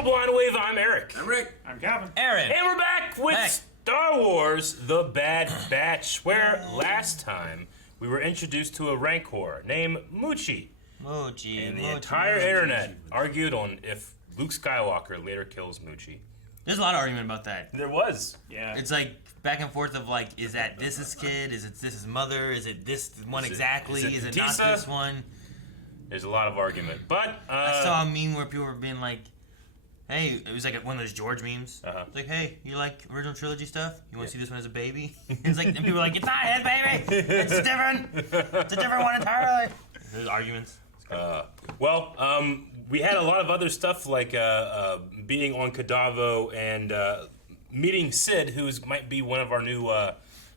Cultural Blind Wave, I'm Eric. I'm Rick. I'm Calvin. Aaron. And we're back with Star Wars The Bad Batch, where last time we were introduced to a Rancor named Muchi. And the entire internet argued on if Luke Skywalker later kills Muchi. There's a lot of argument about that. There was. Yeah. It's like back and forth of like, is that this his kid? Is it this his mother? Is it this one exactly? Is it not this one? There's a lot of argument, but I saw a meme where people were being like, "Hey," it was like one of those George memes. It's like, "Hey, you like original trilogy stuff? You want to see this one as a baby?" It's like, and people were like, "It's not his baby. It's different. It's a different one entirely." There's arguments. We had a lot of other stuff like being on Kadavo and meeting Sid, who might be one of our new,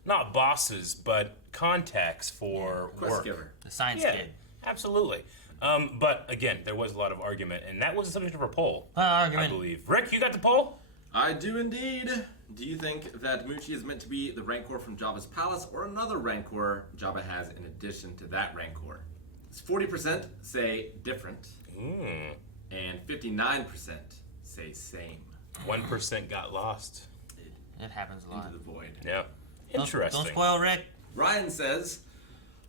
not bosses, but contacts for work. Giver. The science kid. Absolutely. But again, there was a lot of argument, and that was the subject of our poll, argument. I believe. Rick, you got the poll? I do indeed. Do you think that Muchi is meant to be the Rancor from Jabba's palace or another Rancor Jabba has in addition to that Rancor? 40% say different, and 59% say same. 1% got lost. It happens a lot. Into the void. Yeah. Interesting. Don't spoil Rick. Ryan says,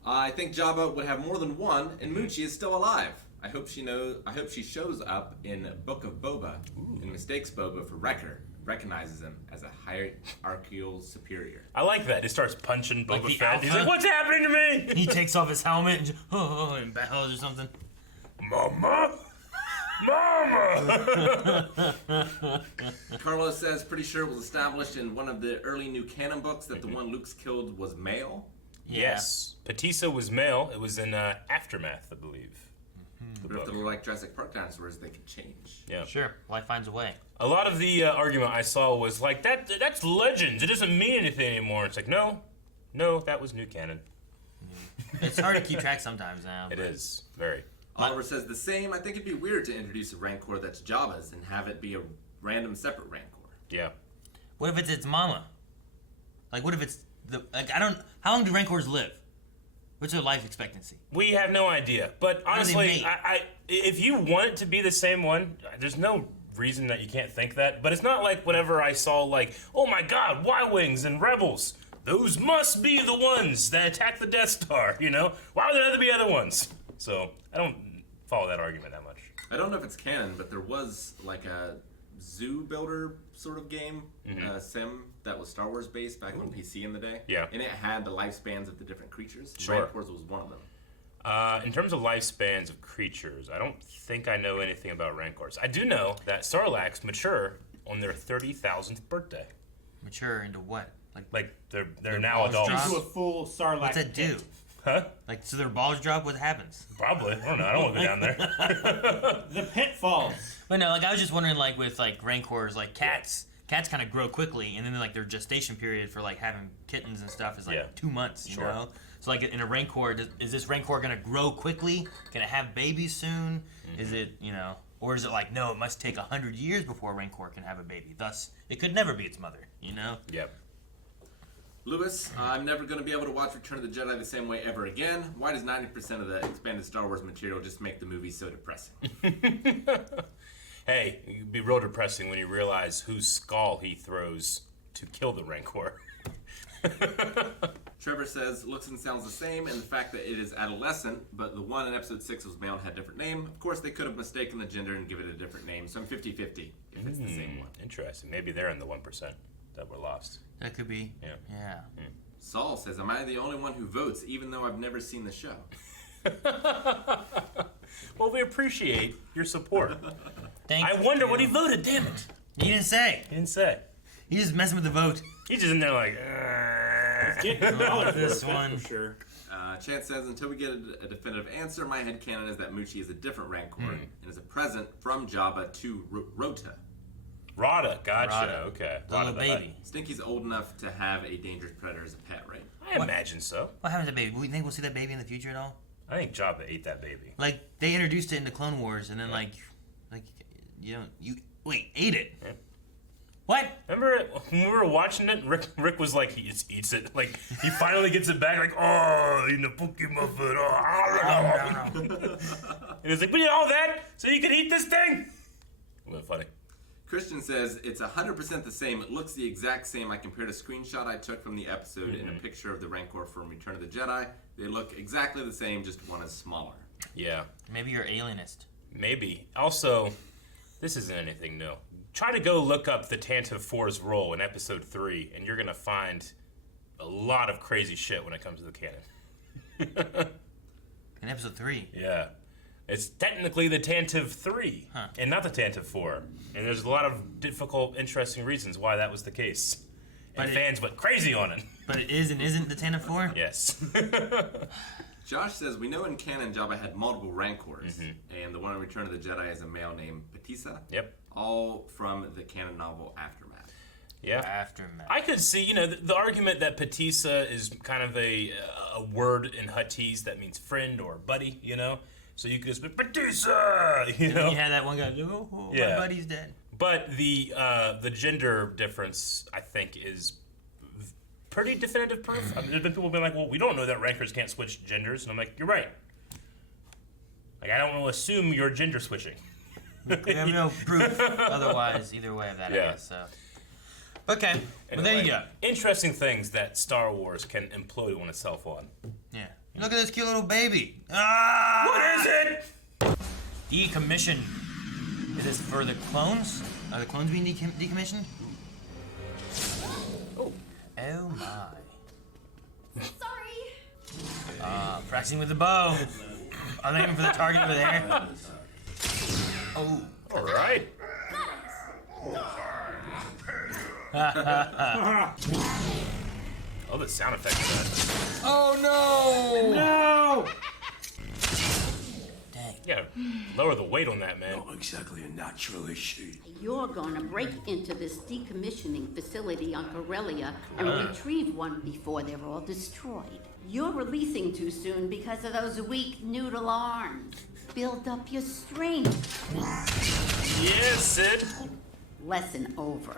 I think Jabba would have more than one, and Muchi is still alive. I hope she shows up in Book of Boba and mistakes Boba for Wrecker, recognizes him as a hierarchical superior. I like that. He starts punching Boba the Fett. He's alpha? like, "What's happening to me?" He takes off his helmet and just, and battles or something. Mama? Mama! Carlos says, pretty sure it was established in one of the early new canon books that the one Luke's killed was male. Yes. Patissa was male. It was in Aftermath, I believe. But if they were like Jurassic Park dinosaurs, they could change. Yeah. Sure, life finds a way. A lot of the argument I saw was like, that's Legends. It doesn't mean anything anymore. It's like, no, that was new canon. It's hard to keep track sometimes now. It is. Very. Oliver says the same. I think it'd be weird to introduce a Rancor that's Jabba's and have it be a random separate Rancor. Yeah. What if it's its mama? Like, what if it's how long do Rancors live? What's their life expectancy? We have no idea. But honestly, if you want it to be the same one, there's no reason that you can't think that. But it's not like whenever I saw like, oh my God, Y-Wings and Rebels. Those must be the ones that attack the Death Star, you know? Why would there have to be other ones? So I don't follow that argument that much. I don't know if it's canon, but there was like a zoo builder sort of game, sim, that was Star Wars based back on PC in the day. Yeah. And it had the lifespans of the different creatures. Sure. Rancors was one of them. In terms of lifespans of creatures, I don't think I know anything about Rancors. I do know that Sarlaccs mature on their 30,000th birthday. Mature into what? Like they're now adults. Into a full Sarlacc. What's that do? Huh? Like, so their balls drop? What happens? Probably. I don't know. I don't want to go down there. The pit falls. But no, like I was just wondering, like with like Rancors, like cats. Cats kind of grow quickly, and then like their gestation period for like having kittens and stuff is like 2 months. You know. So like in a Rancor, is this Rancor gonna grow quickly? Gonna have babies soon? Is it or is it like no? It must take 100 years before a Rancor can have a baby. Thus, it could never be its mother. You know. Yep. Lewis, I'm never going to be able to watch Return of the Jedi the same way ever again. Why does 90% of the expanded Star Wars material just make the movie so depressing? Hey, it'd be real depressing when you realize whose skull he throws to kill the Rancor. Trevor says, looks and sounds the same, and the fact that it is adolescent, but the one in episode 6 was male and had a different name. Of course, they could have mistaken the gender and given it a different name, so I'm 50-50 if it's the same one. Interesting. Maybe they're in the 1% that were lost. That could be. Yeah. Saul says, am I the only one who votes, even though I've never seen the show? Well, we appreciate your support. I wonder what he voted, damn it. He didn't say. He didn't say. He's just messing with the vote. He's just in there like, this one. For sure. Chance says, until we get a definitive answer, my headcanon is that Muchi is a different Rancor and is a present from Jabba to Rota. Rada, gotcha. Rada. Okay. The little baby. Stinky's old enough to have a dangerous predator as a pet, right? I imagine so. What happened to the baby? Do we think we'll see that baby in the future at all? I think Jabba ate that baby. Like they introduced it into Clone Wars, and then you ate it. Yeah. What? Remember when we were watching it? Rick was like, he just eats it. Like he finally gets it back. Like, oh, eating a Pookie muffin. Oh. And he's like, we did all that so you could eat this thing. A little funny. Christian says, it's 100% the same. It looks the exact same. I compared a screenshot I took from the episode and a picture of the Rancor from Return of the Jedi. They look exactly the same, just one is smaller. Yeah. Maybe you're alienist. Maybe. Also, this isn't anything new. Try to go look up the Tantive 4's role in Episode 3, and you're going to find a lot of crazy shit when it comes to the canon. In Episode 3? Yeah. It's technically the Tantive 3, and not the Tantive 4. And there's a lot of difficult, interesting reasons why that was the case. And fans went crazy on it. But it is and isn't the Tantive 4? Yes. Josh says, we know in canon Jabba had multiple Rancors, and the one in Return of the Jedi is a male named Batista. Yep. All from the canon novel Aftermath. Yeah. Aftermath. I could see, the argument that Batista is kind of a word in Huttese that means friend or buddy, So you could just be Batista, You had that one guy, my buddy's dead. But the gender difference, I think, is pretty definitive proof. I mean, there's been people being like, well, we don't know that Rancors can't switch genders. And I'm like, you're right. Like, I don't want to assume you're gender switching. We have no proof otherwise, either way of that, I guess, so. Okay, well, there you go. Interesting things that Star Wars can implode on itself on. Yeah. Look at this cute little baby. Ah! What is it? Decommissioned. Is this for the clones? Are the clones being decommissioned? Oh my. Sorry. Practicing with the bow. I'm aiming for the target over there. Oh. All right. Oh, the sound effect of that. Oh no! No! Dang. Yeah, lower the weight on that, man. Not exactly a natural, is she? You're gonna break into this decommissioning facility on Corellia and retrieve one before they're all destroyed. You're releasing too soon because of those weak noodle arms. Build up your strength. Yes, Sid. Lesson over.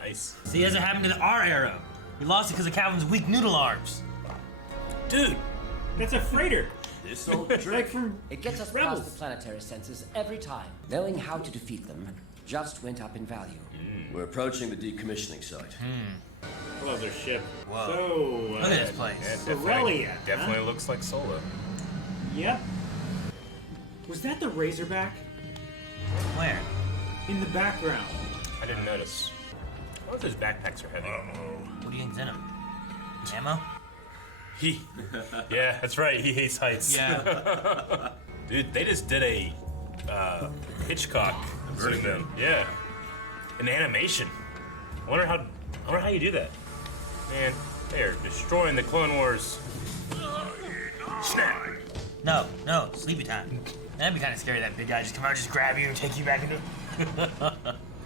Nice. See, as it happened to our arrow. We lost it because of Calvin's weak noodle arms. Dude. That's a freighter. This old Like trick. from It gets us Rebels. past the planetary senses every time. Knowing how to defeat them just went up in value. We're approaching the decommissioning site. I love their ship. Whoa. So, Look at this place. Yeah, Corellia, definitely looks like Solo. Yep. Was that the Razorback? Where? In the background. I didn't notice. I wonder if those backpacks are heavy. What do you think's in them? Ammo? Yeah, that's right. He hates heights. Yeah. Dude, they just did a Hitchcock zoom in. Yeah. An animation. I wonder how you do that. Man, they're destroying the Clone Wars. Snap. No, sleepy time. That'd be kind of scary, that big guy just come out, just grab you and take you back into...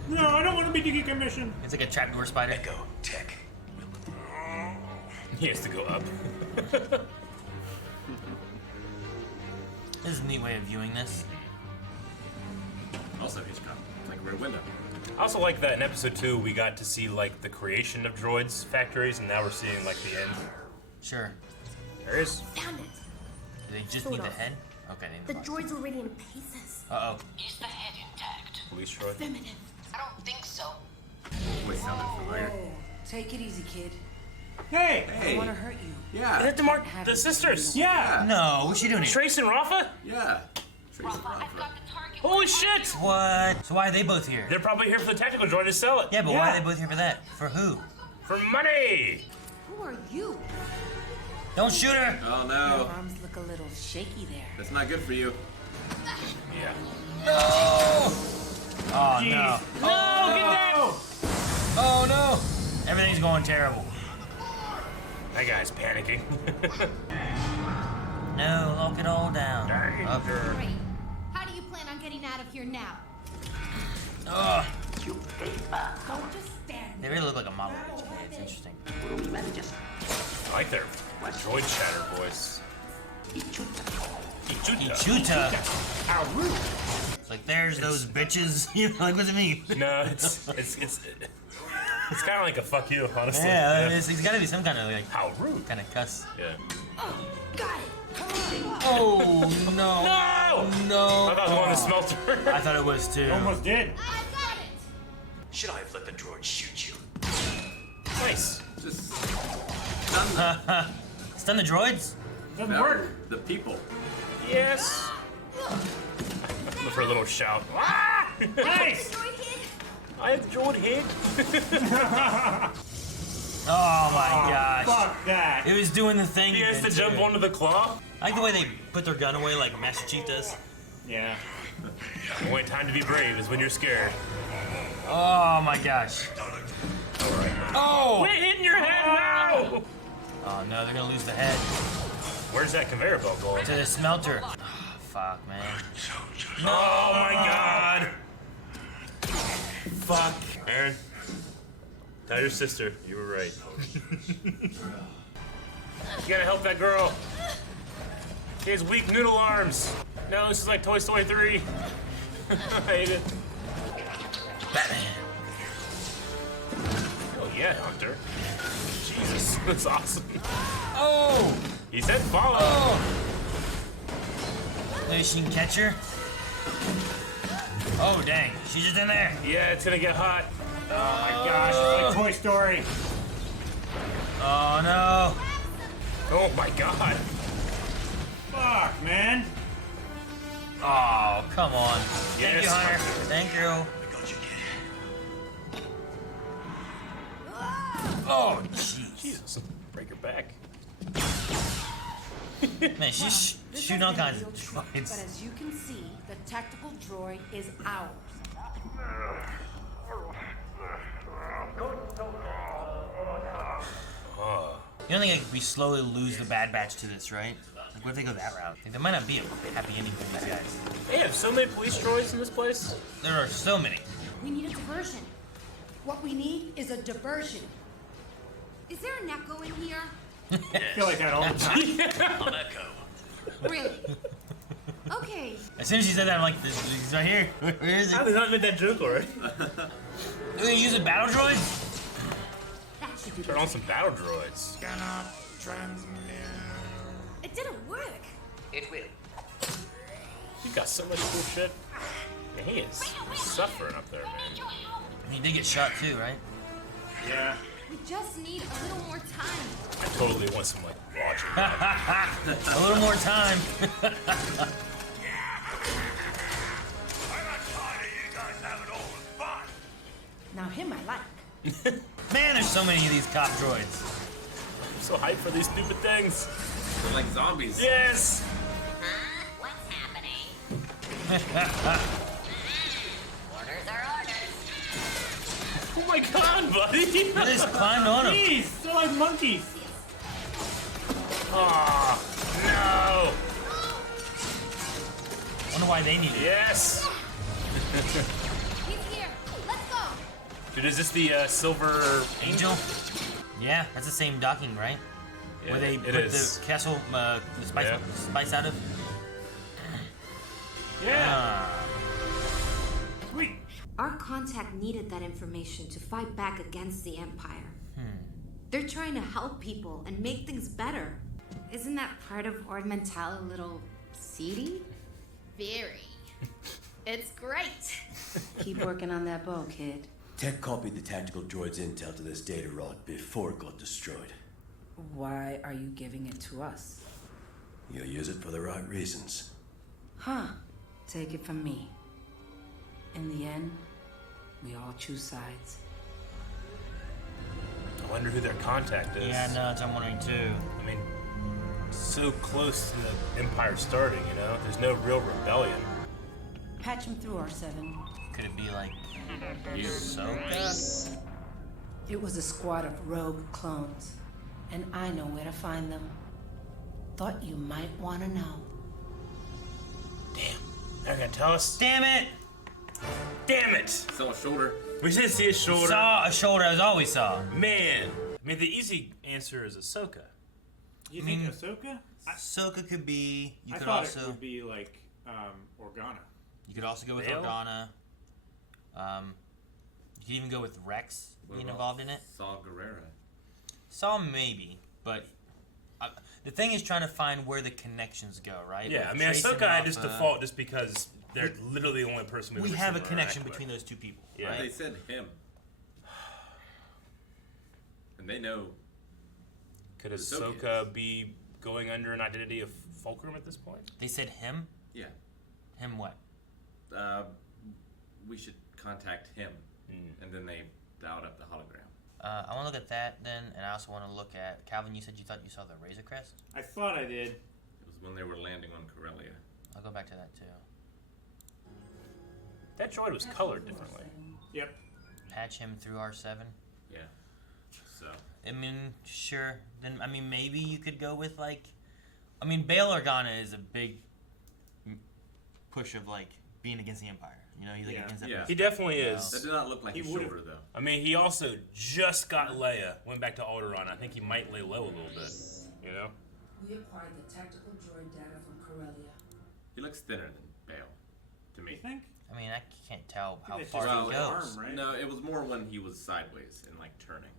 No, I don't want to be decommissioned. It's like a trapdoor spider. Go, Tech. He has to go up. This is a neat way of viewing this. Also Hitchcock. It's like a Rear Window. I also like that in episode 2 we got to see like the creation of droids factories, and now we're seeing like the end. Sure. There is. Found it. Do they just Sort need the of. head? Okay, they need The the body. droid's already in pieces. Uh-oh. Is the head intact? Police droid. Feminine. I don't think so. Voice sounded familiar. Take it easy, kid. Hey! I don't want to hurt you. Yeah. Is it the sisters? Yeah! No, what's she doing here? Trace and Rafa? Yeah. Tracy I've got Rothra. the target. Holy shit! What? So why are they both here? They're probably here for the tactical droid to sell it. Yeah, but why Yeah. are they both here for that? For who? For money! Who are you? Don't shoot her! Oh Your no. arms look a little shaky there. That's not good for you. Yeah. No! Oh, Jeez. no. No, get that! Oh, no! Everything's going terrible. That guy's panicking. No, lock it all down. Danger. Great. How do you plan on getting out of here now? Ugh. Don't just stand They there. really look like a model of each other. It's interesting. I like their droid chatter voice. Ichuta. Chuta. It's like, there's those bitches. You know, like, what's it mean? No, it's kind of like a fuck you, honestly. Yeah, it's gotta be some kind of, like, How rude. kind of cuss. Yeah. Got it. Oh, no. No! No. I thought I was going to smelter. I thought it was too. You almost did. I got it! Should I have let the droid shoot you? Nice. Just stun Stun the droids? Doesn't work. the people. Yes. Look for a little shout. Ah! Nice. Droid hit! I have droid hit. Oh my gosh. Fuck that. It was doing the thing. He has to jump onto the claw. I like the way they put their gun away like Master Chief does. Yeah. The only time to be brave is when you're scared. Oh my gosh. Oh! Quit hitting your head now! Oh no, they're gonna lose the head. Where's that conveyor belt going? To the smelter. Oh, fuck, man. Oh my god! Fuck. Aaron, tell your sister you were right. You gotta help that girl. She has weak noodle arms. No, this is like Toy Story 3. I hate it. Batman. Oh yeah, Hunter. Jesus, that's awesome. Oh! He said follow. Oh! Maybe she can catch her? Oh, dang. She's just in there. Yeah, it's gonna get hot. Oh my gosh, it's like Toy Story. Oh, no. Oh my god. Fuck, man. Oh, come on. Thank you, Yes. Hunter. Thank you. I got you, kid. Oh, jeez. Jesus. Break her back. Man, she's shooting all kinds of But droids. as you can see, the tactical droid is ours. You don't think like, we slowly lose the Bad Batch to this, right? Like, what if they go that route? Like, there might not be a happy ending for these guys. They have so many police droids in this place. There are so many. We need a diversion. What we need is a diversion. Is there an echo in here? I feel like that all the time. I'm Echo. Really? Okay. As soon as she said that, I'm like, he's right here. Where is he? How did not made that joke already? Are they using battle droids? That should do Turn on some battle droids. It didn't work. It will. You got so much cool shit. Man, he is suffering up there, man. He did get shot too, right? Yeah. We just need a little more time. I totally want some like watching. A little more time. Now him I like. Man, there's so many of these cop droids. I'm so hyped for these stupid things. They're like zombies. Yes. Huh? What's happening? Orders are orders. Oh my god, buddy. They just climbed on him. Jeez, they're like monkeys. Oh no. Wonder why they need it. Yes. He's here. Let's go. Dude, is this the silver Angel? Yeah, that's the same docking, right? Yeah, Where they it put is. the castle, the spice, Yeah. spice out of. Yeah. Ah. Sweet. Our contact needed that information to fight back against the Empire. They're trying to help people and make things better. Isn't that part of Ord Mantell a little seedy? Very. It's great. Keep working on that bow, kid. Tech copied the tactical droid's intel to this data rod before it got destroyed. Why are you giving it to us? You'll use it for the right reasons. Huh. Take it from me. In the end, we all choose sides. I wonder who their contact is. Yeah, no, that's what I'm wondering too. I mean, so close to the Empire starting, you know? There's no real rebellion. Patch him through, R7. Could it be like Ahsoka? It was a squad of rogue clones, and I know where to find them. Thought you might want to know. Damn. They're gonna tell us? Damn it! Damn it! Saw a shoulder. We didn't see his shoulder. Saw a shoulder as always saw. Man. I mean, the easy answer is Ahsoka. You think Ahsoka? Ahsoka could be. You I could thought also. it would be like Organa. You could also go with Bail? Organa. You could even go with Rex being involved in it. Saw Gerrera. Saw maybe, but the thing is trying to find where the connections go, right? Yeah, Like I mean, tracing Ahsoka I off, just default just because they're literally the only person we have a connection between those two people. Yeah. Right? They said him. And they know. Could Ahsoka Ahsoka be going under an identity of Fulcrum at this point? They said him? Yeah. Him what? We should contact him. And then they dialed up the hologram. I want to look at that then, and I also want to look at Calvin. You said you thought you saw the Razor Crest. I thought I did. It was when they were landing on Corellia. I'll go back to that too. That droid was colored differently. Yep. Patch him through R7. Yeah. So. I mean, sure. Then I mean, maybe you could go with like, I mean, Bail Organa is a big push of like being against the Empire. You know, he's like against that. Yeah. He definitely is. That did not look like his shoulder, though. I mean, he also just got Leia, went back to Alderaan. I think he might lay low a little bit. You know? We acquired the tactical droid data from Corellia. He looks thinner than Bale, to me. You think? I mean, I can't tell how It's far just he his goes. arm, right? No, it was more when he was sideways and like turning.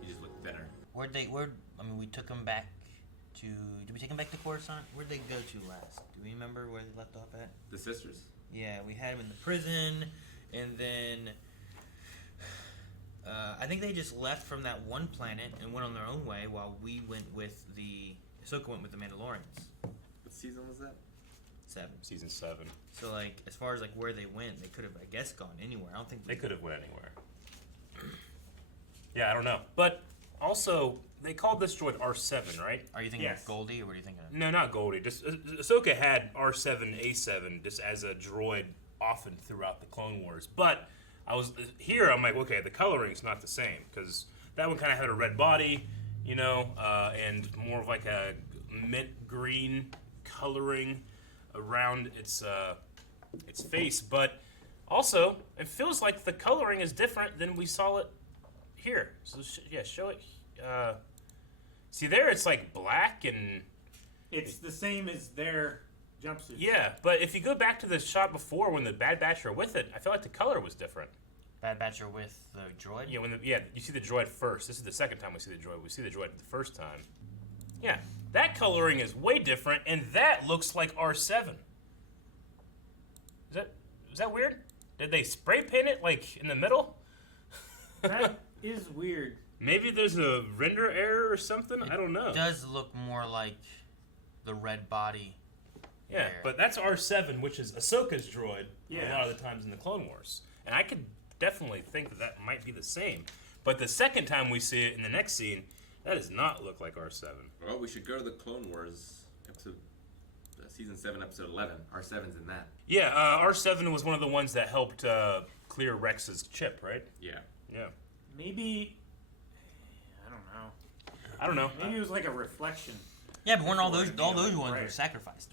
He just looked thinner. I mean, we took him back to. Did we take him back to Coruscant? Where'd they go to last? Do we remember where they left off at? The sisters. Yeah, we had him in the prison, and then I think they just left from that one planet and went on their own way, while we went with Ahsoka went with the Mandalorians. What season was that? 7. Season 7. So like, as far as like where they went, they could have, I guess, gone anywhere. I don't think They could have went anywhere. Yeah, I don't know. But also, they called this droid R7, right? Are you thinking of Goldie, or what are you thinking of? No, not Goldie. Just Ahsoka had R7A7 just as a droid often throughout the Clone Wars. But I was here. I'm like, okay, the coloring's not the same because that one kind of had a red body, you know, and more of like a mint green coloring around its face. But also, it feels like the coloring is different than we saw it here. So yeah, show it. See there, it's like black and... It's the same as their jumpsuits. Yeah, but if you go back to the shot before when the Bad Batch are with it, I feel like the color was different. Bad Batch are with the droid? Yeah, you see the droid first. This is the second time we see the droid. We see the droid the first time. Yeah, that coloring is way different, and that looks like R7. Is that weird? Did they spray paint it like in the middle? That is weird. Maybe there's a render error or something. I don't know. It does look more like the red body. Yeah, there. but that's R7, which is Ahsoka's droid a Yeah. lot of the times in the Clone Wars. And I could definitely think that might be the same. But the second time we see it in the next scene, that does not look like R7. Well, we should go to the Clone Wars episode, season 7, episode 11. R7's in that. Yeah, R7 was one of the ones that helped clear Rex's chip, right? Yeah. Yeah. Maybe. I don't know. Maybe it was like a reflection. Yeah, but weren't all those Before ones right. were sacrificed?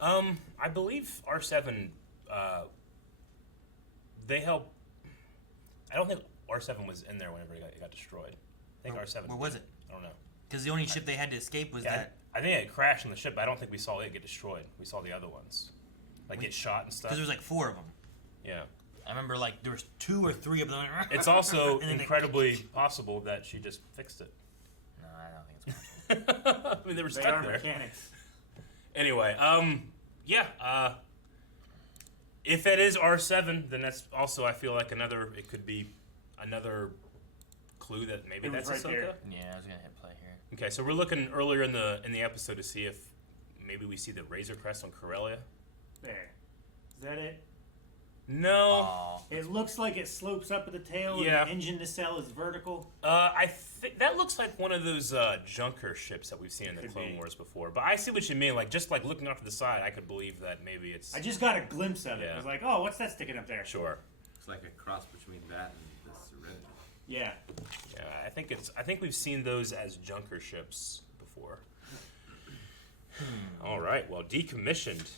I believe R7, they help. I don't think R7 was in there whenever it got destroyed. I think R7. Where was it? I don't know. Because the only ship they had to escape was that. I think it crashed on the ship, but I don't think we saw it get destroyed. We saw the other ones. Like get shot and stuff. Because there was like 4 of them. Yeah. I remember like there was 2 or 3 of them. It's also And then incredibly possible that she just fixed it. No, I don't think it's possible. I mean, they were They stuck are there. mechanics. Anyway, yeah. If it is R7, then that's also, I feel like it could be another clue that maybe It was that's right Ahsoka. there. Yeah, I was gonna hit play here. Okay, so we're looking earlier in the episode to see if maybe we see the Razor Crest on Corellia. There. Is that it? No. Aw. It looks like it slopes up at the tail Yeah. and the engine nacelle is vertical. I think that looks like one of those junker ships that we've seen in the Could Clone be. Wars before. But I see what you mean. Like just like looking off to the side, I could believe that maybe it's. I just got a glimpse of it. Yeah. I was like, oh, what's that sticking up there? Sure. It's like a cross between that and the Serenity. Yeah. Yeah, I think we've seen those as junker ships before. All right. Well, Decommissioned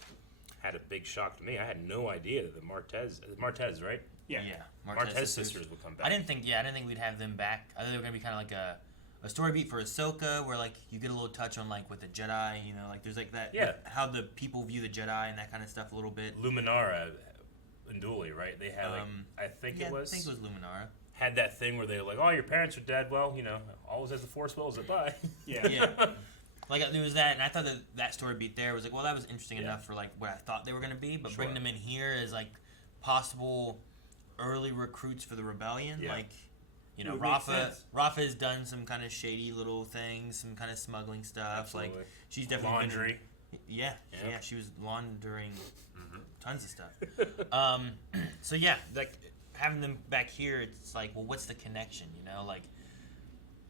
had a big shock to me. I had no idea that the Martez, right? Yeah. Martez sisters would come back. I didn't think we'd have them back. I think they were gonna be kind of like a story beat for Ahsoka, where like you get a little touch on like with the Jedi, you know, like there's like that, Yeah. how the people view the Jedi and that kind of stuff a little bit. Luminara and Dooley, right? They had, I think it was Luminara. had that thing where they were like, "Oh, your parents are dead." Well, you know, always as the Force wills it. Bye. Yeah. Yeah. Like there was that, and I thought that story beat there was like, well, that was interesting enough for like what I thought they were gonna be, but bringing them in here is like possible early recruits for the rebellion. Like, you know, Rafa has done some kind of shady little things, some kind of smuggling stuff. Absolutely. Like she's definitely laundry. She was laundering tons of stuff. So yeah, like having them back here, it's like, well, what's the connection? You know, like.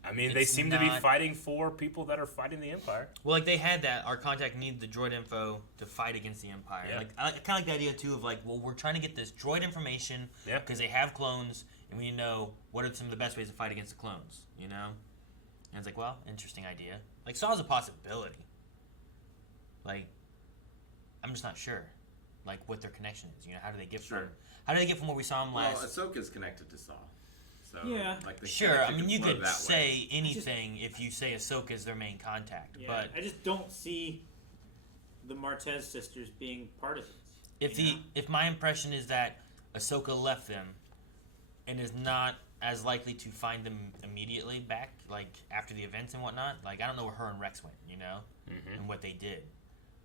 I mean, they seem to be fighting for people that are fighting the Empire. Well, like they had that. Our contact needed the droid info to fight against the Empire. Yeah. Like I kind of like the idea too of like, well, we're trying to get this droid information because they have clones, and we know what are some of the best ways to fight against the clones. You know, and it's like, well, interesting idea. Like Saw's a possibility. Like, I'm just not sure, like what their connection is. You know, how do they get from where we saw him last? Well, Ahsoka's connected to Saw. So, yeah. Like sure. I mean, you could say anything if you say Ahsoka is their main contact, but I just don't see the Martez sisters being partisans. If my impression is that Ahsoka left them and is not as likely to find them immediately back, like after the events and whatnot, like I don't know where her and Rex went, you know, and what they did.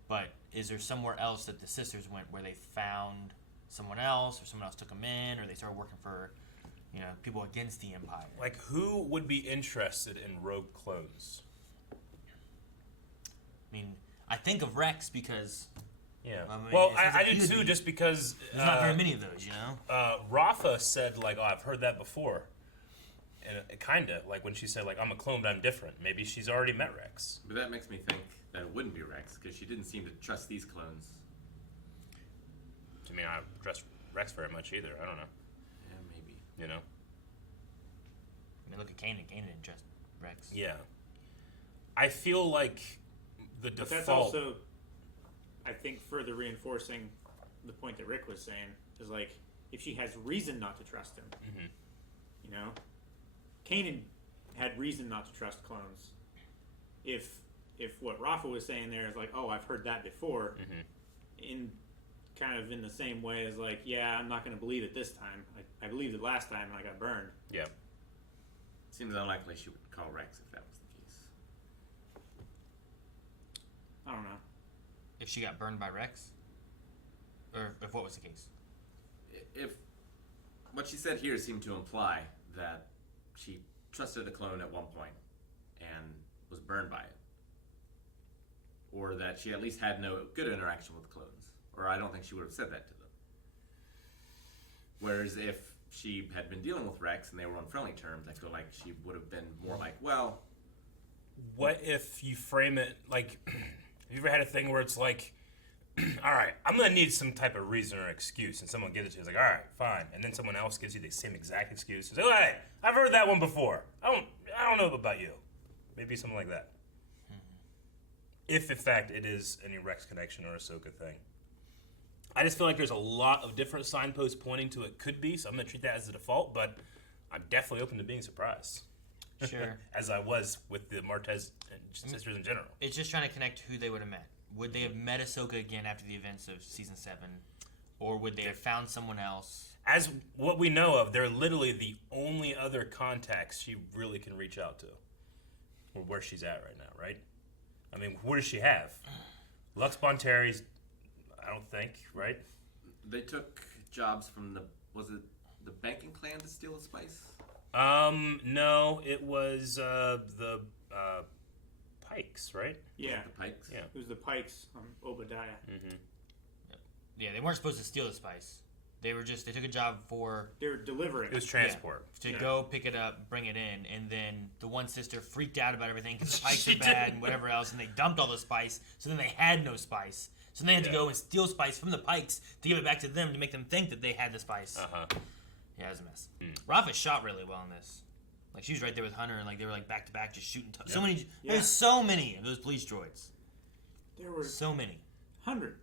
But is there somewhere else that the sisters went where they found someone else, or someone else took them in, or they started working for, you know, people against the Empire? Like, who would be interested in rogue clones? I mean, I think of Rex because... Yeah. I mean, well, I do too, just because... There's not very many of those, you know? Rafa said, like, oh, I've heard that before. And it kind of, like, when she said, like, I'm a clone, but I'm different. Maybe she's already met Rex. But that makes me think that it wouldn't be Rex, because she didn't seem to trust these clones. I mean, I don't trust Rex very much either. I don't know. Yeah, maybe. You know? I mean, look at Kanan. Kanan didn't trust Rex. Yeah. I feel like the But default... that's also, I think, further reinforcing the point that Rick was saying, is like, if she has reason not to trust him, you know? Kanan had reason not to trust clones. If what Rafa was saying there is like, oh, I've heard that before, in kind of in the same way as like, yeah, I'm not going to believe it this time. I believed it last time and I got burned. Yeah. Seems unlikely she would call Rex if that was the case. I don't know. If she got burned by Rex? Or if what was the case? If what she said here seemed to imply that she trusted a clone at one point and was burned by it. Or that she at least had no good interaction with clones. Or I don't think she would have said that to them. Whereas if she had been dealing with Rex and they were on friendly terms, I feel like she would have been more like, well... What if you frame it like... have you ever had a thing where it's like, all right, I'm going to need some type of reason or excuse, and someone gives it to you, it's like, all right, fine. And then someone else gives you the same exact excuse. It's like, oh, hey, I've heard that one before. I don't know about you. Maybe something like that. If, in fact, it is any Rex connection or Ahsoka thing. I just feel like there's a lot of different signposts pointing to it could be, so I'm going to treat that as the default, but I'm definitely open to being surprised. Sure. As I was with the Martez sisters in general. It's just trying to connect who they would have met. Would they have met Ahsoka again after the events of Season 7? Or would they have found someone else? As what we know of, they're literally the only other contacts she really can reach out to. Or where she's at right now, right? I mean, what does she have? Lux Bontari's, I don't think, right? They took jobs from was it the banking clan to steal the spice? No, it was the Pikes, right? Yeah. The Pikes? Yeah. It was the Pikes on Obadiah. Yeah, they weren't supposed to steal the spice. They took a job for... They were delivering. It was transport. To go pick it up, bring it in, and then the one sister freaked out about everything because the Pikes are bad and whatever else, and they dumped all the spice, so then they had no spice. So then they had to go and steal spice from the Pikes to give it back to them to make them think that they had the spice. Yeah, it was a mess. Rafa shot really well in this. Like, she was right there with Hunter, and like they were like back to back, just shooting. So many. There's so many of those police droids. There were so many. 100.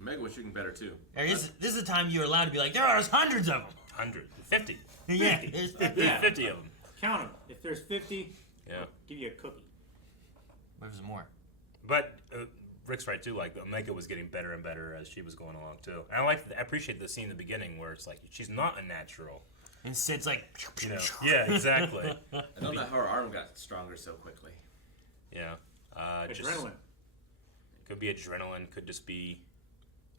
Omega was shooting better too. This is the time you're allowed to be like, there are hundreds of them. 50. Yeah, there's 50. 50 of them. Count them. If there's 50, yeah, I'll give you a cookie. What if there's more? But Rick's right too. Like Omega was getting better and better as she was going along too. And I appreciate the scene in the beginning where it's like she's not a natural. And Sid's like, you know, yeah, exactly. I don't know how her arm got stronger so quickly. Yeah. Adrenaline. Could be adrenaline. Could just be,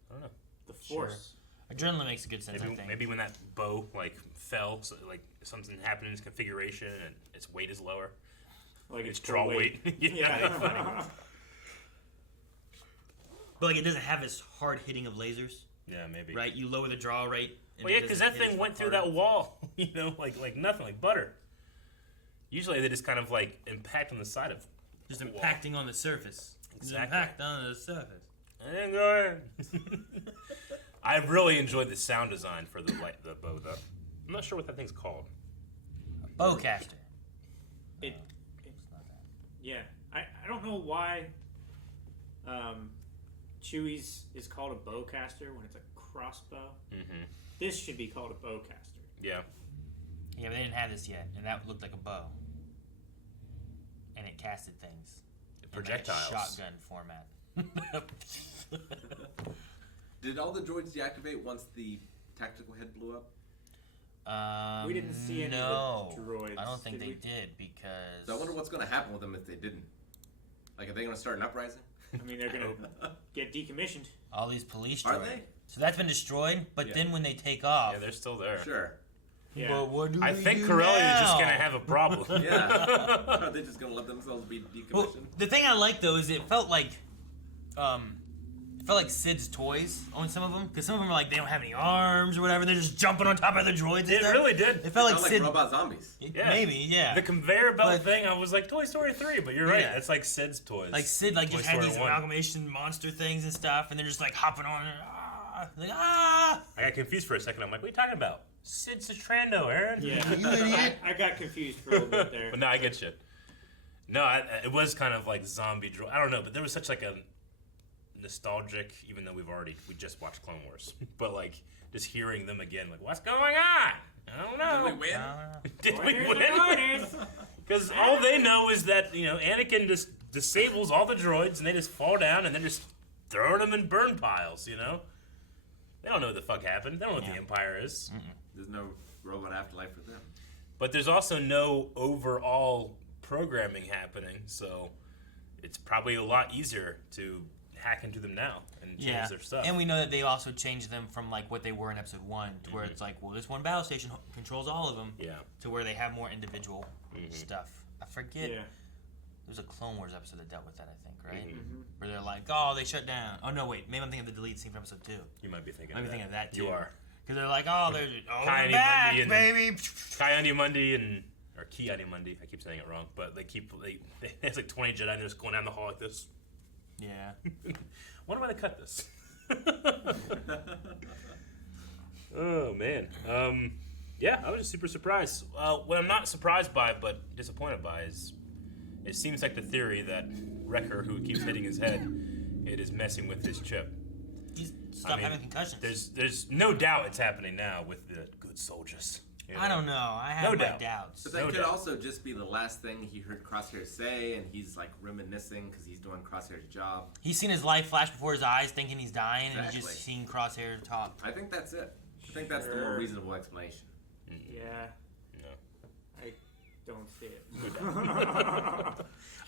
I don't know. The Force. Adrenaline makes a good sense, I think. Maybe when that bow like fell, so, like something happened in its configuration and its weight is lower. Like its draw weight. Yeah. But like it doesn't have this hard hitting of lasers. Yeah, maybe. Right? You lower the draw rate. Well, yeah, because that thing went through that wall, like nothing, like butter. Usually they just kind of like impact on the side of just the impacting on the surface. Exactly. Impact on the surface. I didn't go in. I really enjoyed the sound design for the bow, though. I'm not sure what that thing's called. Bowcaster. Yeah, I don't know why Chewie's is called a bowcaster when it's a crossbow. Mm-hmm. This should be called a bowcaster. Yeah. Yeah, but they didn't have this yet, and that looked like a bow. And it casted things. Projectiles. In like a shotgun format. Did all the droids deactivate once the tactical head blew up? We didn't see any of the droids. I don't think did they we? did because. So I wonder what's going to happen with them if they didn't. Like, are they going to start an uprising? I mean, they're going to get decommissioned. All these police Are droids. they? So that's been destroyed, but Yeah. then when they take off. Yeah, they're still there. Sure. Yeah. But what do I we think do Corellia is just now? going to have a problem. Yeah. Are they just going to let themselves be decommissioned? Well, the thing I like though is it felt like Sid's toys on some of them, because some of them are like they don't have any arms or whatever. They're just jumping on top of the droids. And It stuff. really did. It felt like Sound Sid. robot zombies. Yeah. Maybe, yeah. The conveyor belt But- thing, I was like, Toy Story 3, but you're right. Yeah. It's like Sid's toys. Like Sid, like Toy just had Story these 1. amalgamation monster things and stuff, and they're just like hopping on and ah. I got confused for a second. I'm like, what are you talking about? Sid's a Trando, Aaron. Yeah. You idiot. I got confused for a little bit there. But no, I get you. No, it was kind of like zombie droid. I don't know, but there was such like a nostalgic, even though we just watched Clone Wars, but like just hearing them again, like what's going on? I don't know. Did we win? Did we Orders are win? orders. Because all they know is that Anakin just disables all the droids and they just fall down and they're just throwing them in burn piles. They don't know what the fuck happened. They don't know what the Empire is. There's no robot afterlife for them. But there's also no overall programming happening, so it's probably a lot easier to hack into them now and change their stuff. And we know that they also changed them from like what they were in episode 1 to where it's like, well, this one battle station controls all of them. Yeah. To where they have more individual stuff. I forget. Yeah. There was a Clone Wars episode that dealt with that, I think, right? Mm-hmm. Where they're like, oh, they shut down. Oh no, wait, maybe I'm thinking of the delete scene from episode 2. You might be thinking. I might be thinking of that too. You are. Because they're like, oh, they're Kai back, Adi-Mundi baby. Kai Adi-Mundi or Ki Adi-Mundi. I keep saying it wrong, but it's like 20 Jedi and they're just going down the hall like this. Yeah. Wonder why they cut this. Oh man. Yeah, I was just super surprised. What I'm not surprised by, but disappointed by, is it seems like the theory that Wrecker, who keeps hitting his head, it is messing with his chip. He's stop having concussions. There's no doubt it's happening now with the good soldiers. I don't know. I have No my doubt. doubts. But that No could doubt. also just be the last thing he heard Crosshair say, and he's like reminiscing because he's doing Crosshair's job. He's seen his life flash before his eyes, thinking he's dying, and he's Exactly. just seeing Crosshair talk. I think that's it. I think that's the more reasonable explanation. Yeah. No. I don't see it.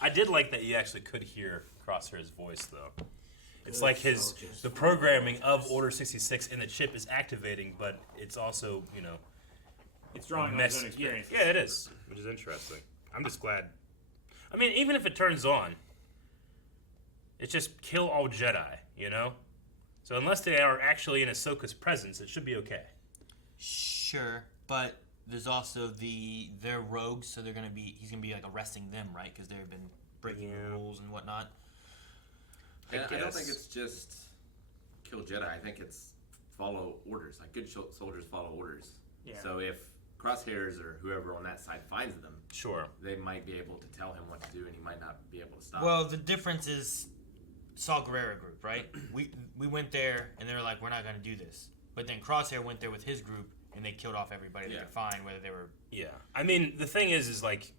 I did like that you actually could hear Crosshair's voice, though. It's Good like soldiers. the programming of Order 66 in the chip is activating, but it's also, It's drawing on his own experience. Yeah, it is, which is interesting. I'm just glad. I mean, even if it turns on, it's just kill all Jedi, So unless they are actually in Ahsoka's presence, it should be okay. Sure, but there's also they're rogues, so he's gonna be like arresting them, right? Because they've been breaking the rules and whatnot. And I don't guess. think it's just kill Jedi. I think it's follow orders. Like good soldiers follow orders. Yeah. So if Crosshairs or whoever on that side finds them, Sure. they might be able to tell him what to do, and he might not be able to stop. Well, the difference is Saw Gerrera group, right? we went there and they were like, we're not gonna do this. But then Crosshair went there with his group and they killed off everybody they Yeah. could find, whether they were. Yeah. I mean, the thing is like,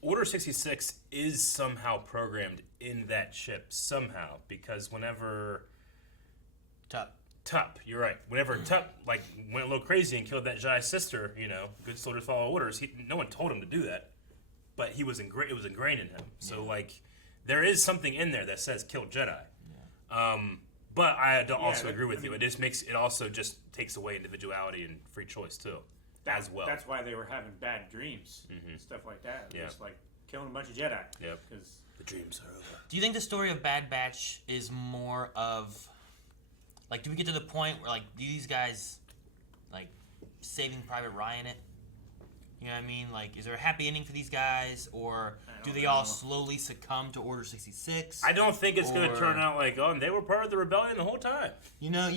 Order 66 is somehow programmed in that chip, somehow, because whenever Tup, you're right. Whenever Tup went a little crazy and killed that Jedi sister, good soldiers follow orders. No one told him to do that, but it was ingrained in him. So there is something in there that says kill Jedi. But I don't also agree with you. It just it also just takes away individuality and free choice too, as well. That's why they were having bad dreams and stuff like that. Just like killing a bunch of Jedi. Yep. Because the dreams are over. Do you think the story of Bad Batch is more of, like, do we get to the point where, like, do these guys, like, Saving Private Ryan it? You know what I mean? Like, is there a happy ending for these guys, or do they all slowly succumb to Order 66? I don't think it's going to turn out like, oh, they were part of the rebellion the whole time. You know,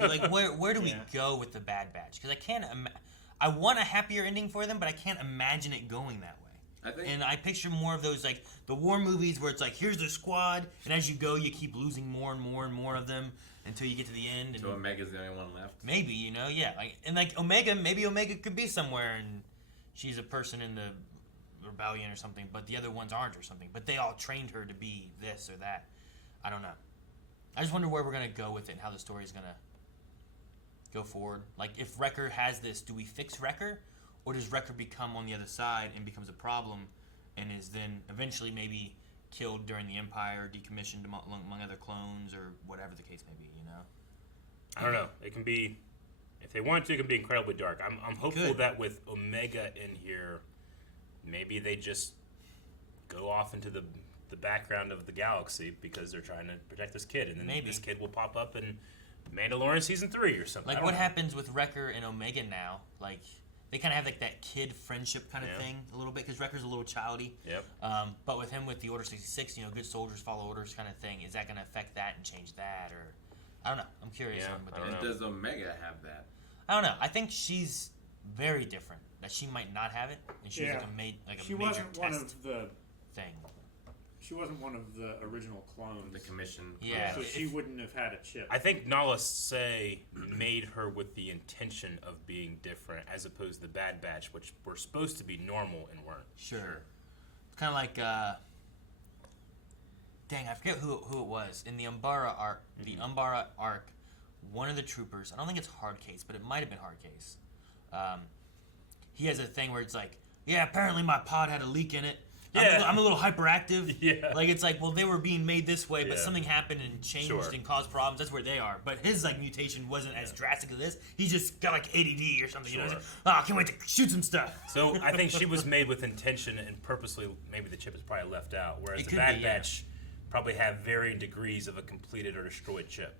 like where do we go with the Bad Batch? Because I want a happier ending for them, but I can't imagine it going that way. And I picture more of those, like, the war movies where it's like, here's the squad, and as you go, you keep losing more and more and more of them until you get to the end. And so Omega's the only one left? Maybe, you know, yeah. Like Omega, maybe Omega could be somewhere, and she's a person in the rebellion or something, but the other ones aren't or something. But they all trained her to be this or that. I don't know. I just wonder where we're going to go with it and how the story's going to go forward. Like, if Wrecker has this, do we fix Wrecker? Or does Wrecker become on the other side and becomes a problem and is then eventually maybe killed during the Empire, decommissioned among other clones, or whatever the case may be, you know? I don't know. It can be, if they want to, it can be incredibly dark. I'm hopeful that with Omega in here, maybe they just go off into the background of the galaxy because they're trying to protect this kid, and then this kid will pop up in Mandalorian Season 3 or something. Like, what happens with Wrecker and Omega now? Like, they kind of have like that kid friendship kind of thing a little bit, because Wrecker's a little childy. Yep. But with him, with the Order 66, you know, good soldiers follow orders kind of thing. Is that going to affect that and change that, or I don't know. I'm curious. And does Omega have that? I don't know. I think she's very different. That she might not have it, and she's like a major test thing. She wasn't one of the original clones. The commission. Yeah. So she wouldn't have had a chip. I think Nala Se made her with the intention of being different, as opposed to the Bad Batch, which were supposed to be normal and weren't. Sure. It's kind of like, dang, I forget who it was. In the Umbara arc, one of the troopers, I don't think it's Hardcase, but it might have been Hardcase. He has a thing where it's like, yeah, apparently my pod had a leak in it. I'm a little hyperactive. Yeah. Like, it's like, well, they were being made this way, but something happened and changed and caused problems. That's where they are. But his, like, mutation wasn't as drastic as this. He just got, like, ADD or something. You know? He's like, I can't wait to shoot some stuff. So I think she was made with intention, and purposely, maybe the chip is probably left out. Whereas the Bad Batch probably have varying degrees of a completed or destroyed chip.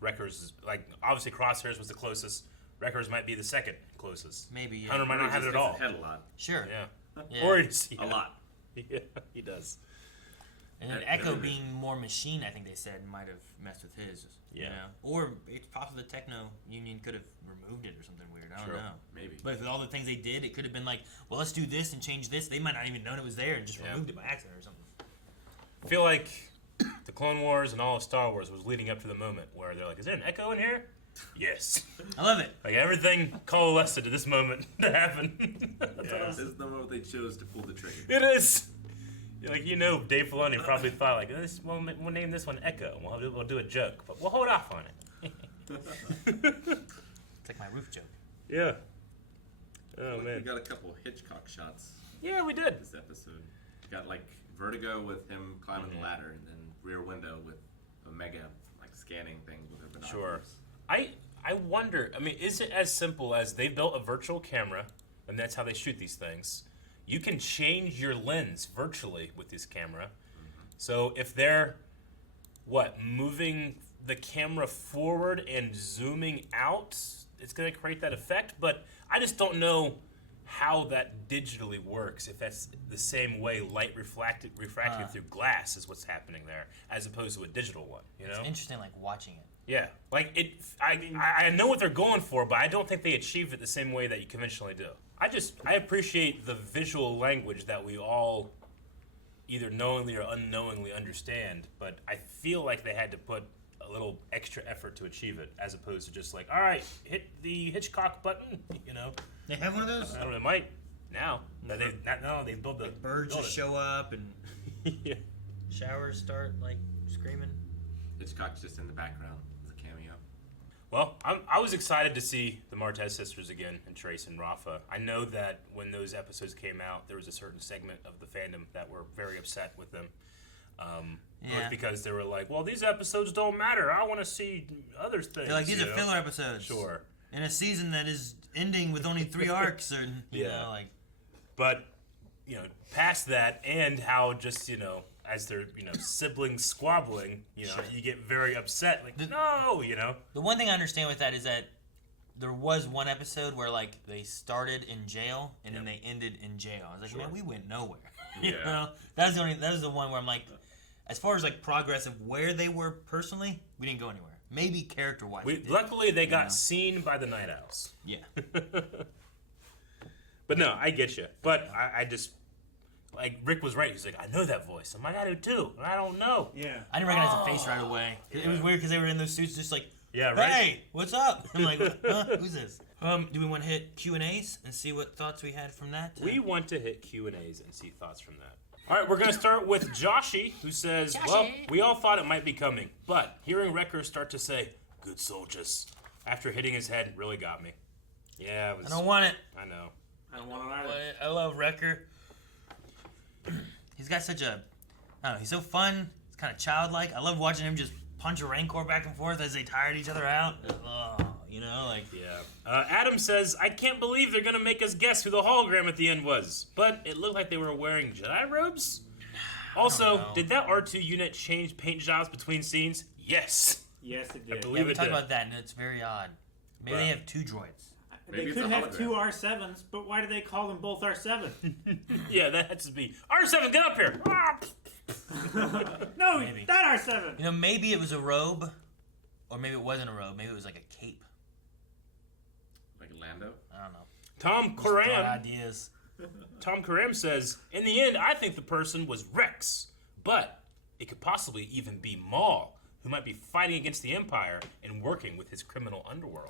Wrecker's is, like, obviously Crosshairs was the closest. Wrecker's might be the second closest. Maybe, yeah. Hunter might not have it at all. Head a lot. Sure. Yeah. Or a lot. Yeah, he does. And then Echo being more machine, I think they said, might have messed with his. Yeah. You know? Or it's possible the Techno Union could have removed it or something weird. I don't know. Maybe. But with all the things they did, it could have been like, well, let's do this and change this. They might not even known it was there and just removed it by accident or something. I feel like the Clone Wars and all of Star Wars was leading up to the moment where they're like, is there an Echo in here? Yes. I love it. Like, everything coalesced to this moment to happen. This is the moment they chose to pull the trigger. It is. Like, you know, Dave Filoni probably thought, like, we'll name this one Echo. We'll do a joke, but we'll hold off on it. It's like my roof joke. Yeah. Oh, man. We got a couple Hitchcock shots. Yeah, we did. This episode. We got, like, vertigo with him climbing the ladder, and then rear window with Omega, like, scanning things with her binoculars. Sure. I wonder, I mean, is it as simple as they built a virtual camera, and that's how they shoot these things? You can change your lens virtually with this camera. So if they're, moving the camera forward and zooming out, it's going to create that effect. But I just don't know how that digitally works, if that's the same way light refracted through glass is what's happening there, as opposed to a digital one, you know? It's interesting, like, watching it. Yeah, like I know what they're going for, but I don't think they achieve it the same way that you conventionally do. I appreciate the visual language that we all either knowingly or unknowingly understand, but I feel like they had to put a little extra effort to achieve it, as opposed to just like, all right, hit the Hitchcock button, you know. They have one of those? I don't know, they might now. They build the birds just show up and showers start like screaming. Hitchcock's just in the background as a cameo. Well, I was excited to see the Martez sisters again, and Trace and Rafa. I know that when those episodes came out, there was a certain segment of the fandom that were very upset with them. Both because they were like, well, these episodes don't matter. I want to see other things. They're like, these are filler episodes. Sure. In a season that is ending with only 3 arcs, or you know, like. But, past that, and how just, as they're, siblings squabbling, you get very upset. Like, no. The one thing I understand with that is that there was one episode where, like, they started in jail and then they ended in jail. I was like, man, we went nowhere. That was the one where I'm like, as far as like progress of where they were personally, we didn't go anywhere. Maybe character-wise. Luckily, they got seen by the Night Owls. Yeah. But no, I get you. But I just, like, Rick was right. He's like, I know that voice. I'm like, I do too. I don't know. Yeah. I didn't recognize the face right away. It was weird because they were in those suits just like, yeah, right? Hey, what's up? I'm like, huh? Who's this? Do we want to hit Q&As and see what thoughts we had from that? We want to hit Q&As and see thoughts from that. All right, we're going to start with Joshy, who says, well, we all thought it might be coming, but hearing Wrecker start to say, good soldiers, after hitting his head really got me. Yeah, it was... I don't want it. I know. I don't want it either. I love Wrecker. He's got such a... I don't know, he's so fun. He's kind of childlike. I love watching him just punch a Rancor back and forth as they tired each other out. Yeah. Adam says, I can't believe they're going to make us guess who the hologram at the end was. But it looked like they were wearing Jedi robes. Also, did that R2 unit change paint jobs between scenes? Yes. Yes, it did. I believe we it talked did. about that, and it's very odd. Maybe they have 2 droids. They could have 2 R7s, but why do they call them both R7? Yeah, that has to be. R7, get up here! No, Maybe. that R7! Maybe it was a robe, or maybe it wasn't a robe. Maybe it was like a cape. Like Lando? I don't know. Tom Throwing Karam. ideas. Tom Karam says, in the end, I think the person was Rex, but it could possibly even be Maul, who might be fighting against the Empire and working with his criminal underworld.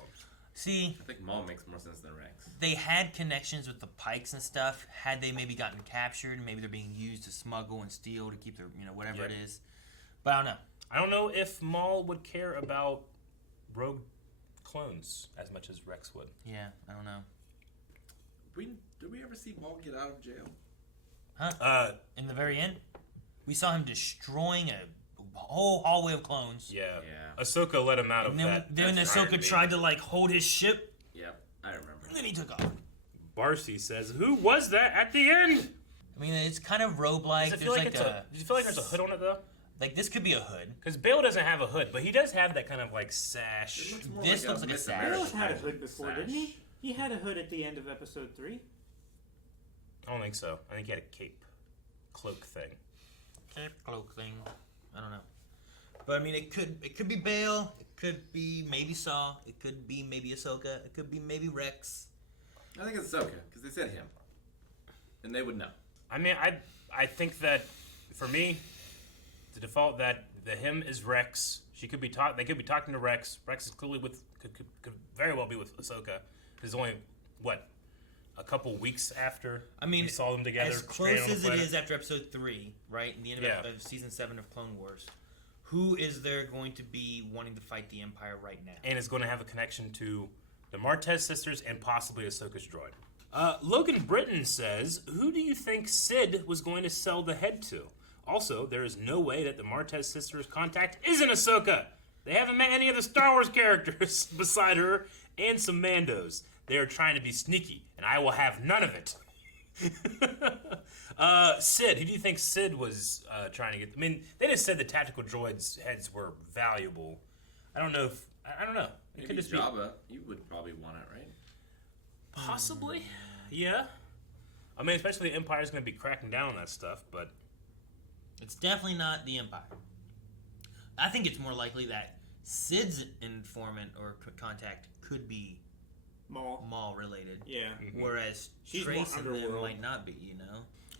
See, I think Maul makes more sense than Rex. they had connections with the Pikes and stuff. Had they maybe gotten captured, maybe they're being used to smuggle and steal to keep their, whatever it is. But I don't know. I don't know if Maul would care about rogue clones as much as Rex would. Yeah, I don't know. Did we ever see Maul get out of jail? Huh? In the very end, we saw him destroying a whole hallway of clones. Yeah. Ahsoka let him out of that. Then Ahsoka tried to hold his ship. Yep, I remember. And then he took off. Barcy says, who was that at the end? I mean, it's kind of robe-like. Does you feel like there's a hood on it, though? Like, this could be a hood. Because Bail doesn't have a hood, but he does have that kind of, sash. This looks like a sash. Bail's had a hood before, didn't he? He had a hood at the end of episode 3. I don't think so. I think he had a cape. Cloak thing. Cape, cloak thing. I don't know. But, I mean, it could be Bail. It could be maybe Saw. It could be maybe Ahsoka. It could be maybe Rex. I think it's Ahsoka, because they said him. And they would know. I mean, I think that, for me, the default that the him is Rex. They could be talking to Rex. Rex is clearly could very well be with Ahsoka. There's only, a couple weeks after we saw them together. As close as it is after episode 3, right? In the end of season 7 of Clone Wars. Who is there going to be wanting to fight the Empire right now? And is going to have a connection to the Martez sisters and possibly Ahsoka's droid. Logan Britton says, who do you think Sid was going to sell the head to? Also, there is no way that the Martez sisters' contact isn't Ahsoka. They haven't met any of the Star Wars characters beside her and some Mandos. They are trying to be sneaky, and I will have none of it. Sid, who do you think Sid was trying to get? I mean, they just said the tactical droids' heads were valuable. I don't know. It Maybe could just Jabba, you would probably want it, right? Possibly, yeah. I mean, especially the Empire's going to be cracking down on that stuff, but it's definitely not the Empire. I think it's more likely that Sid's informant or contact could be Maul related. Yeah. Mm-hmm. Whereas She's Trace more and them underworld. might not be,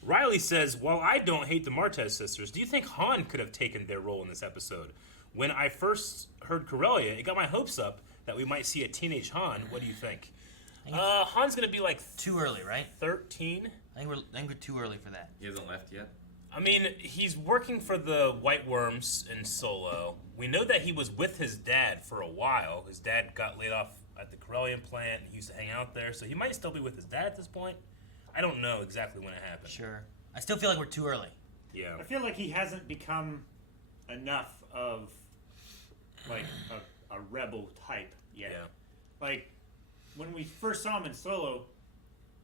Riley says, while I don't hate the Martez sisters, do you think Han could have taken their role in this episode? When I first heard Corellia, it got my hopes up that we might see a teenage Han. What do you think? Han's going to be too early, right? 13? I think we're too early for that. He hasn't left yet? I mean, he's working for the White Worms in Solo. We know that he was with his dad for a while. His dad got laid off at the Corellian plant. He used to hang out there, so he might still be with his dad at this point. I don't know exactly when it happened. Sure. I still feel like we're too early. Yeah. I feel like he hasn't become enough of like a rebel type yet. Yeah. Like when we first saw him in Solo,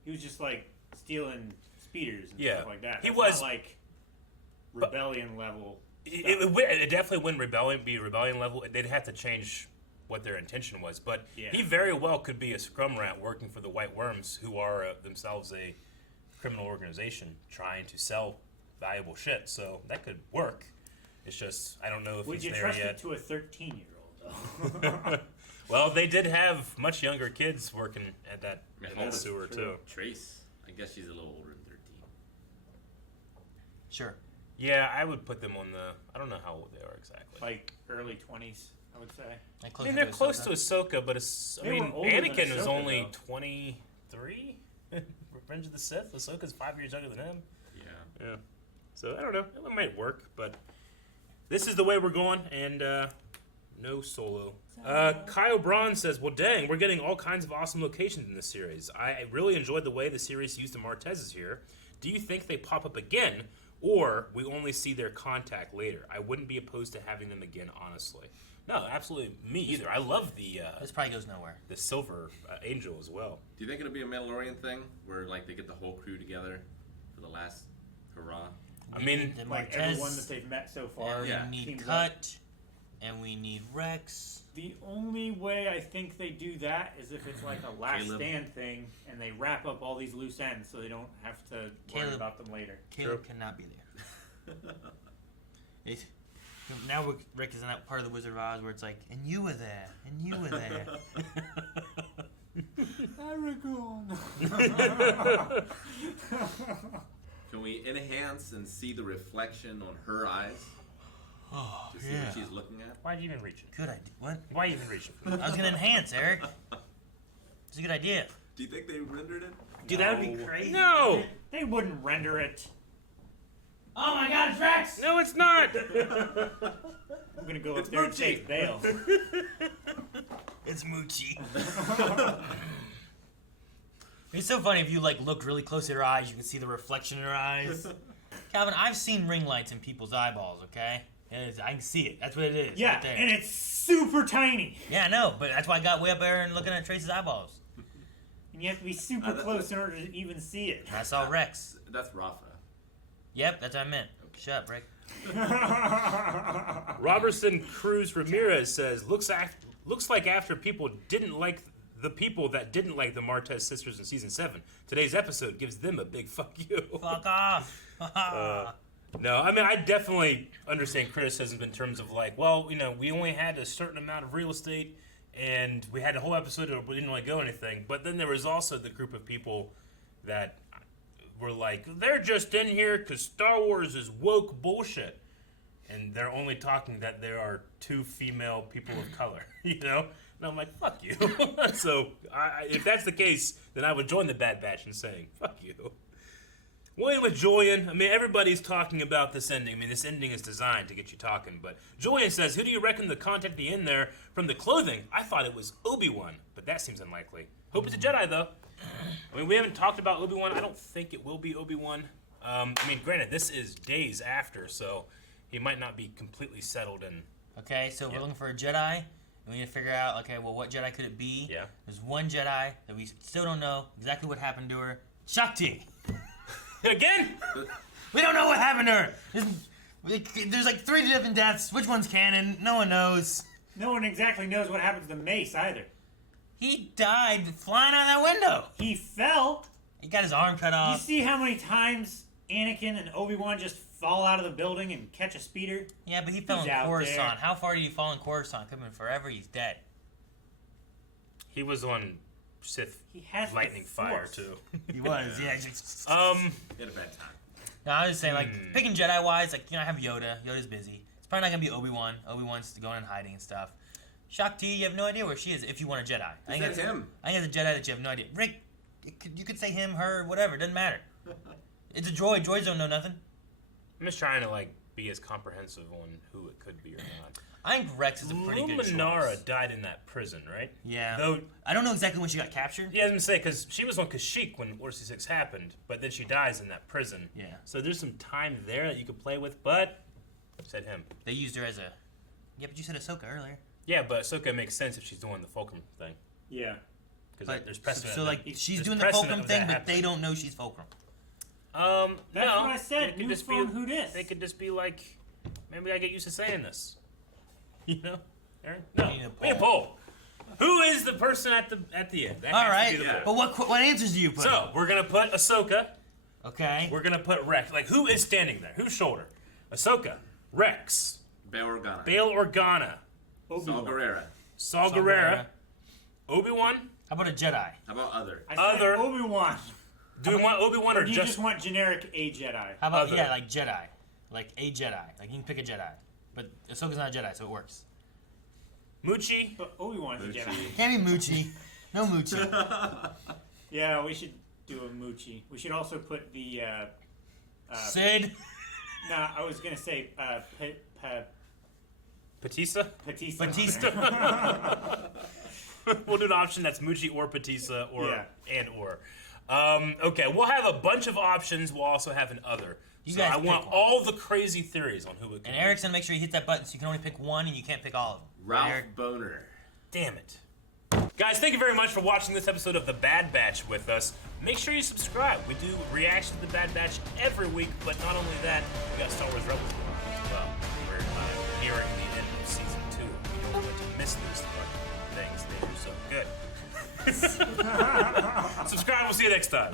he was just like stealing speeders and stuff like that. He That's was not, like rebellion level. It definitely wouldn't be rebellion level. They'd have to change what their intention was. But he very well could be a scrum rat working for the White Worms, who are themselves a criminal organization trying to sell valuable shit. So that could work. It's just, I don't know if he's there yet. Would you trust it to a 13-year-old, though? Well, they did have much younger kids working at that sewer, too. Trace. I guess she's a little older than 13. Sure. Yeah, I would put them on I don't know how old they are exactly. Like early 20s, I would say. I mean, they're close to Ahsoka, but Anakin is only 23. Revenge of the Sith. Ahsoka's 5 years younger than him. Yeah. So I don't know. It might work, but this is the way we're going, and no Solo. Kyle Braun says, "Well, dang, we're getting all kinds of awesome locations in this series. I really enjoyed the way the series used the Martezes here. Do you think they pop up again, or we only see their contact later? I wouldn't be opposed to having them again, honestly." No, absolutely me either. I love the... this probably goes nowhere. The Silver Angel as well. Do you think it'll be a Mandalorian thing, where like they get the whole crew together for the last hurrah? I mean, like everyone that they've met so far. We need Cut, and we need Rex. The only way I think they do that is if it's like a last stand thing, and they wrap up all these loose ends, so they don't have to worry about them later. Caleb cannot be there. Now Rick is in that part of the Wizard of Oz where it's like, and you were there, and you were there. Can we enhance and see the reflection on her eyes? To see what she's looking at? Why'd you even reach it? Good idea. What? Why you even reach it? I was going to enhance, Eric. It's a good idea. Do you think they rendered it? Dude, that would be crazy. No! They wouldn't render it. Oh my god, it's Rex! No, it's not! I'm gonna go up there and take bail. It's Moochie. It's so funny if you like look really close at her eyes, you can see the reflection in her eyes. Calvin, I've seen ring lights in people's eyeballs, okay? I can see it. That's what it is. Yeah, right there. and it's super tiny. Yeah, I know, but that's why I got way up there and looking at Trace's eyeballs. And you have to be super close in order to even see it. I saw Rex. That's Rafa. Yep, that's what I meant. Shut up, Rick. Robertson Cruz Ramirez says, looks like after people didn't like the people that didn't like the Martez sisters in season 7, today's episode gives them a big fuck you. Fuck off. No, I mean, I definitely understand criticism in terms of like, well, you know, we only had a certain amount of real estate and we had a whole episode where we didn't really go anything. But then there was also the group of people that were like, they're just in here because Star Wars is woke bullshit. And they're only talking that there are 2 female people of color, you know? And I'm like, fuck you. So if that's the case, then I would join the Bad Batch in saying, fuck you. William with Julian, I mean, everybody's talking about this ending. I mean, this ending is designed to get you talking. But Julian says, who do you reckon the contact be in there from the clothing? I thought it was Obi-Wan, but that seems unlikely. Hope it's a Jedi, though. I mean, we haven't talked about Obi-Wan. I don't think it will be Obi-Wan. I mean, granted, this is days after, so he might not be completely settled in. Okay, so we're looking for a Jedi. And we need to figure out, okay, well, what Jedi could it be? Yeah. There's one Jedi that we still don't know exactly what happened to her. Shakti! Again? We don't know what happened to her. There's like 3 different deaths. Which one's canon? No one knows. No one exactly knows what happened to the Mace either. He died flying out that window. He fell. He got his arm cut off. You see how many times Anakin and Obi-Wan just fall out of the building and catch a speeder? Yeah, but he fell in Coruscant. How far did he fall in Coruscant? Could have been forever. He's dead. He was on Sith lightning fire, too. He was, yeah. He had a bad time. No, I was just saying, like, picking Jedi-wise, like, you know, I have Yoda. Yoda's busy. It's probably not going to be Obi-Wan. Obi-Wan's going in hiding and stuff. Shakti, you have no idea where she is if you want a Jedi. I think it's him. I think it's a Jedi that you have no idea. Rick, you could say him, her, whatever. It doesn't matter. It's a droid. Droids don't know nothing. I'm just trying to like be as comprehensive on who it could be or not. I think Rex is a pretty good choice. Luminara died in that prison, right? Yeah. Though I don't know exactly when she got captured. Yeah, I was gonna say because she was on Kashyyyk when Order 66 happened, but then she dies in that prison. Yeah. So there's some time there that you could play with, but said him. They used her as a. Yeah, but you said Ahsoka earlier. Yeah, but Ahsoka makes sense if she's doing the Fulcrum thing. Yeah. Because there's precedent. So like she's doing the Fulcrum thing, but they don't know she's Fulcrum. That's no, what I said. New phone, who dis? They could just be like, maybe I get used to saying this. You know, Aaron? No, we need a poll. Who is the person at the end? That All has right, to be the but what answers do you put? So we're gonna put Ahsoka. Okay. We're gonna put Rex. Like, who is standing there? Whose shoulder? Ahsoka, Rex, Bail Organa, Saw Gerrera, Saw Gerrera, Obi-Wan. How about a Jedi? How about other? I said Obi-Wan. Do we want Obi-Wan or do you just want generic a Jedi? How about like Jedi, like a Jedi? Like you can pick a Jedi, but Ahsoka's not a Jedi, so it works. Moochie. But Obi-Wan's a Jedi. Can't be Moochie. No Moochie. Yeah, we should do a Moochie. We should also put the Sid. Nah, I was gonna say Patissa. Patissa. We'll do an option that's Moochie or Patissa or. Okay, we'll have a bunch of options. We'll also have an other. You so guys I want pick one. all the crazy theories on who it could And be. Eric's gonna make sure you hit that button, so you can only pick one, and you can't pick all of them. Ralph Eric? Boner. Damn it. Guys, thank you very much for watching this episode of The Bad Batch with us. Make sure you subscribe. We do reaction to The Bad Batch every week, but not only that, we got Star Wars Rebels going on as well. We're nearing the end of Season 2. You don't want to miss these things. They are so good. Subscribe. We'll see you next time.